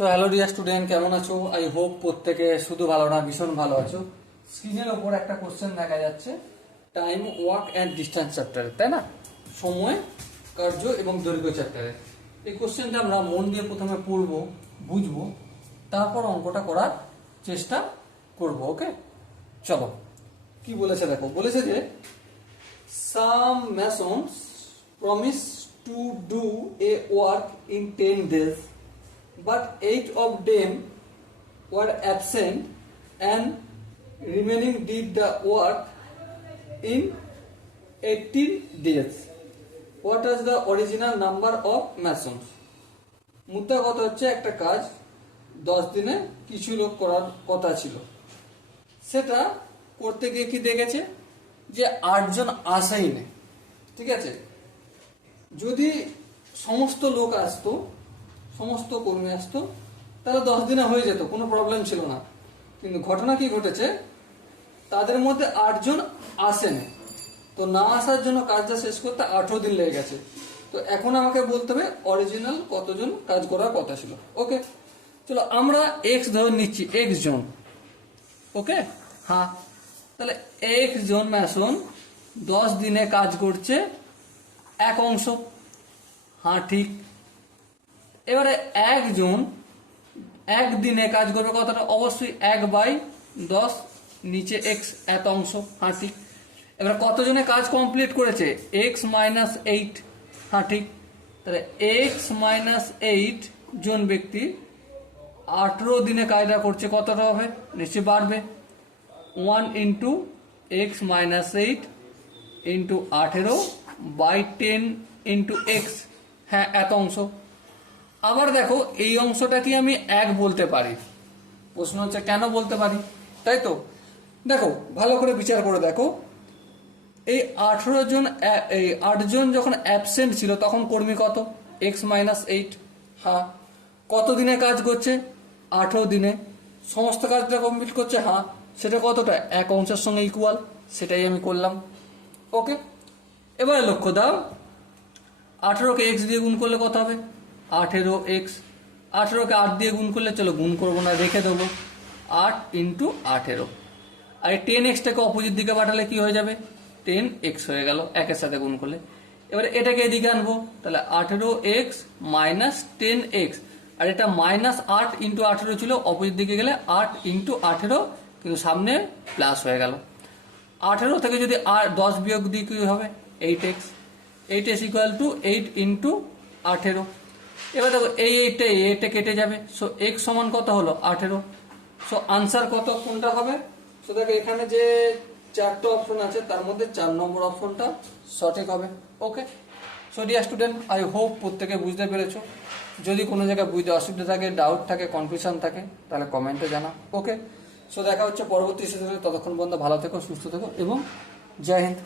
So hello dear student, কেমন আছো? I hope প্রত্যেকে শুধু ভালো না ভীষণ ভালো আছো। স্ক্রিনের ওপর একটা কোশ্চেন দেখা যাচ্ছে টাইম, ওয়ার্ক অ্যান্ড ডিস্টেন্স চ্যাপ্টারে, তাই না? সময়, কার্য এবং দৈর্ঘ্য চ্যাপ্টারে এই কোশ্চেনটা আমরা মন দিয়ে প্রথমে পড়বো, বুঝবো, তারপর অঙ্কটা করার চেষ্টা করব। ওকে, চলো। কি বলেছে দেখো, বলেছে যে some masons promise to do a work in 10 days, but 8 of them were absent and remaining did the work in 18 days. What is the original number of masons? মুদ্রা কথা হচ্ছে একটা কাজ 10 দিনে কিছু লোক করার কথা ছিল, সেটা করতে গিয়ে কি দেখেছে যে 8 জন আসেই নেই। ঠিক আছে, যদি সমস্ত লোক আসতো, সমস্ত কর্মী আসতো, তাহলে 10 দিনে হয়ে যেত, কোনো প্রবলেম ছিল না। কিন্তু ঘটনা কি ঘটেছে, তাদের মধ্যে 8 জন আসেনি, তো না আসার জন্য কাজটা শেষ করতে 18 দিন লেগে গেছে। তো এখন আমাকে বলতে হবে অরিজিনাল কতজন কাজ করার কথা ছিল। ওকে, চলো আমরা এক্স ধরে নিচ্ছি, এক্স জন। ওকে, হ্যাঁ, তাহলে এক জন ম্যাসন 10 দিনে কাজ করছে এক অংশ। হ্যাঁ ঠিক। এবারে একজন একদিনে কাজ করবে কতটা? অবশ্যই 1/10, নিচে এক্স, এত অংশ। হ্যাঁ ঠিক। এবার কতজনে কাজ কমপ্লিট করেছে? x-8। হ্যাঁ ঠিক। তাহলে x-8 জন ব্যক্তি 18 দিনে কাজটা করছে, কতটা হবে? নিশ্চয়ই বাড়বে। 1 × x-8 × 18/10 × x। হ্যাঁ, এত অংশ। আবার দেখো, এই অংশটা কি আমি 1 বলতে পারি? প্রশ্ন হচ্ছে কেন বলতে পারি, তাই তো? দেখো ভালো করে বিচার করে দেখো, এই 18 জন, এই 8 জন যখন অ্যাবসেন্ট ছিল তখন কর্মী কত? x-8। হ্যাঁ, কত দিনে কাজ করছে? 18 দিনে। সমস্ত কাজটা কমপ্লিট করছে। হ্যাঁ, সেটা কতটা? এক অংশের সঙ্গে ইকুয়াল, সেটাই আমি করলাম। ওকে, এবারে লক্ষ্য দাও, 18কে x দিয়ে গুণ করলে কত হবে? 18x। 18কে 8 দিয়ে গুণ করলে, চলো গুণ করবো না, রেখে দেবো, 8 × 18। আর এই 10xটাকে অপোজিট দিকে পাঠালে কি হয়ে যাবে? 10x হয়ে গেল একের সাথে গুণ করলে। এবারে এটাকে এদিকে আনবো, তাহলে 18x - 10x। আর এটা -8 × 18 ছিল, অপোজিট দিকে গেলে 8 × 18, কিন্তু সামনে প্লাস হয়ে গেল। 18 থেকে যদি 10 বিয়োগ দিই কি হবে? 8x। 8x = 8 × 18। এবার দেখো এই এইটা কেটে যাবে, সো x সমান কত হলো? 18। সো আনসার কত, কোনটা হবে? সো দেখো এখানে যে 4টে অপশন আছে তার মধ্যে 4 নম্বর অপশনটা সঠিক হবে। Okay, so dear student, I hope প্রত্যেকে বুঝতে পেরেছো। যদি কোনো জায়গায় বুঝতে অসুবিধা থাকে, ডাউট থাকে, কনফিউশন থাকে, তাহলে কমেন্টে জানা। ওকে, সো দেখা হচ্ছে পরবর্তী সেশনে। ততক্ষণ পর্যন্ত ভালো থেকো, সুস্থ থেকো এবং জয় হিন্দ।